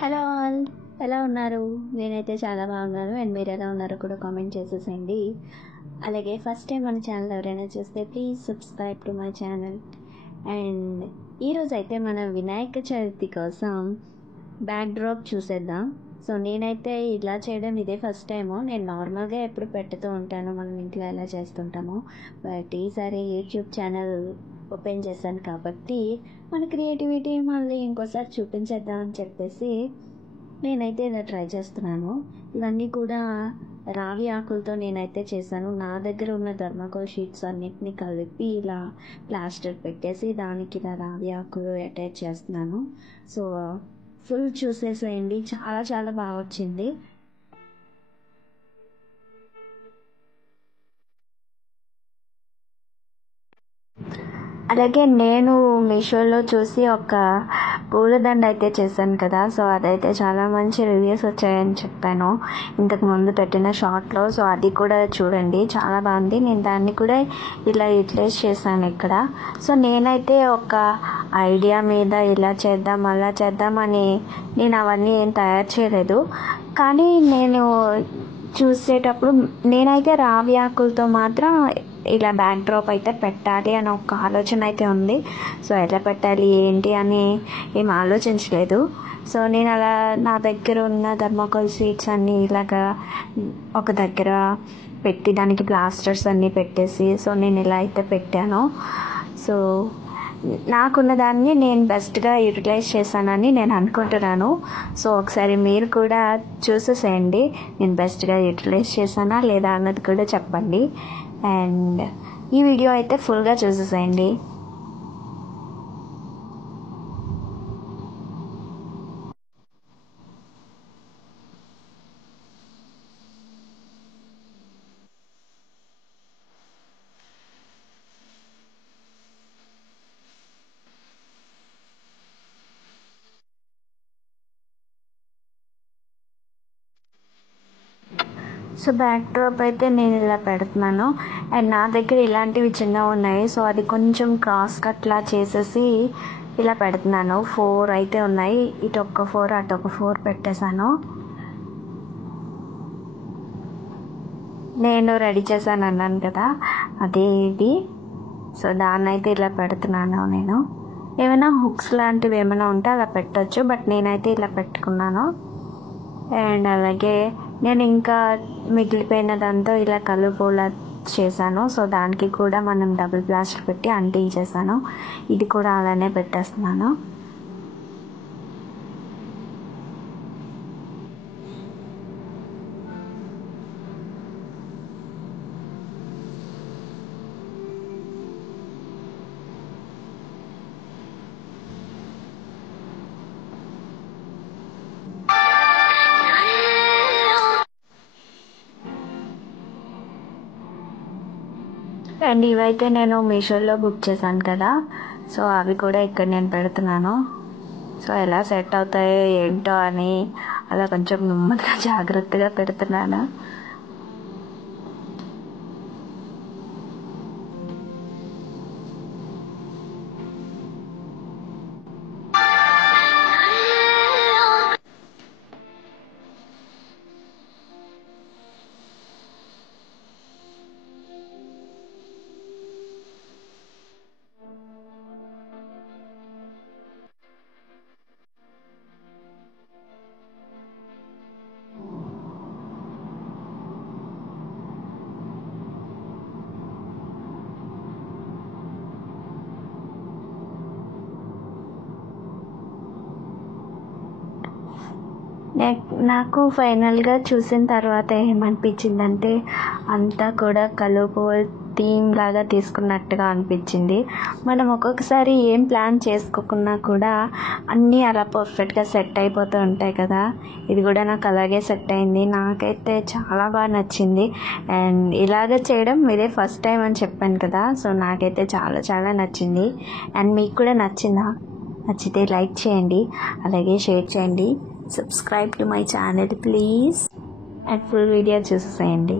Hello all, ఎలా ఉన్నారు? నేనైతే చాలా బాగున్నాను. అండ్ మీరు ఎలా ఉన్నారో కూడా కామెంట్ చేసేసేయండి. అలాగే ఫస్ట్ టైం మన ఛానల్ ఎవరైనా చూస్తే please subscribe to my channel. And ఈరోజు అయితే మన వినాయక చవితి కోసం బ్యాక్ డ్రాప్ చూసేద్దాం. సో నేనైతే ఇలా చేయడం ఇదే ఫస్ట్ టైము. నేను నార్మల్గా ఎప్పుడు పెట్టుతూ ఉంటాను, మనం ఇంట్లో ఎలా చేస్తుంటామో. బట్ ఈసారి యూట్యూబ్ ఛానల్ ఓపెన్ చేశాను కాబట్టి మన క్రియేటివిటీ మళ్ళీ ఇంకోసారి చూపించేద్దాం అని చెప్పేసి నేనైతే ఇలా ట్రై చేస్తున్నాను. ఇవన్నీ కూడా రావి ఆకులతో నేనైతే చేశాను. నా దగ్గర ఉన్న థర్మాకోల్ షీట్స్ అన్నిటిని కలిపి ఇలా ప్లాస్టర్ పెట్టేసి దానికి ఇలా రావి ఆకులు అటాచ్ చేస్తున్నాను. సో ఫుల్ చూసేసేయండి, చాలా చాలా బాగా వచ్చింది. అలాగే నేను మీషోలో చూసి ఒక పూలదండ అయితే చేశాను కదా, సో అదైతే చాలా మంచి రివ్యూస్ వచ్చాయని చెప్పాను ఇంతకు ముందు పెట్టిన షార్ట్లో. సో అది కూడా చూడండి, చాలా బాగుంది. నేను దాన్ని కూడా ఇలా యూటిలైజ్ చేశాను ఇక్కడ. సో నేనైతే ఒక ఐడియా మీద ఇలా చేద్దాం అలా చేద్దామని నేను అవన్నీ ఏం తయారు చేయలేదు. కానీ నేను చూసేటప్పుడు నేనైతే రావి ఆకులతో మాత్రం ఇలా బ్యాక్ డ్రాప్ అయితే పెట్టాలి అని ఒక ఆలోచన అయితే ఉంది. సో ఎలా పెట్టాలి ఏంటి అని ఏం ఆలోచించలేదు. సో నేను అలా నా దగ్గర ఉన్న థర్మాకోల్ షీట్స్ అన్నీ ఇలాగా ఒక దగ్గర పెట్టి దానికి ప్లాస్టర్స్ అన్నీ పెట్టేసి సో నేను ఇలా అయితే పెట్టాను. సో నాకున్న దాన్ని నేను బెస్ట్గా యూటిలైజ్ చేశానని నేను అనుకుంటున్నాను. సో ఒకసారి మీరు కూడా చూసేసేయండి, నేను బెస్ట్గా యూటిలైజ్ చేశానా లేదా అన్నది కూడా చెప్పండి. అండ్ ఈ వీడియో అయితే ఫుల్గా చూసేసేయండి. సో బ్యాక్ డ్రాప్ అయితే నేను ఇలా పెడుతున్నాను. అండ్ నా దగ్గర ఇలాంటివి చిన్నవి ఉన్నాయి. సో అది కొంచెం క్రాస్ కట్లా చేసేసి ఇలా పెడుతున్నాను. 4 అయితే ఉన్నాయి, ఇటు ఒక 4 అటు ఒక 4 పెట్టేశాను. నేను రెడీ చేశాను అన్నాను కదా, అదే ఇది. సో దాన్ని అయితే ఇలా పెడుతున్నాను నేను. ఏమైనా హుక్స్ లాంటివి ఏమైనా ఉంటే అలా పెట్టచ్చు, బట్ నేనైతే ఇలా పెట్టుకున్నాను. అండ్ అలాగే నేను ఇంకా మిగిలిపోయినదంతా ఇలా కలుపులా చేశాను. సో దానికి కూడా మనం డబుల్ ప్లాస్టర్ పెట్టి అంటించేసాను. ఇది కూడా అలానే పెట్టేస్తున్నాను. అండ్ ఇవైతే నేను మీషోలో బుక్ చేశాను కదా, సో అవి కూడా ఇక్కడ నేను పెడుతున్నాను. సో ఎలా సెట్ అవుతాయో ఏంటో అని అలా కొంచెం నెమ్మదిగా జాగ్రత్తగా పెడుతున్నాను. నాకు ఫైనల్గా చూసిన తర్వాత ఏమనిపించిందంటే అంతా కూడా కలుపు థీమ్ లాగా తీసుకున్నట్టుగా అనిపించింది. మనం ఒక్కొక్కసారి ఏం ప్లాన్ చేసుకోకున్నా కూడా అన్నీ అలా పర్ఫెక్ట్గా సెట్ అయిపోతూ ఉంటాయి కదా. ఇది కూడా నాకు అలాగే సెట్ అయింది. నాకైతే చాలా బాగా నచ్చింది. అండ్ ఇలాగ చేయడం ఇదే ఫస్ట్ టైం అని చెప్పాను కదా, సో నాకైతే చాలా చాలా నచ్చింది. అండ్ మీకు కూడా నచ్చిందా? నచ్చితే లైక్ చేయండి, అలాగే షేర్ చేయండి, subscribe to my channel please. And full video చూసేసేయండి.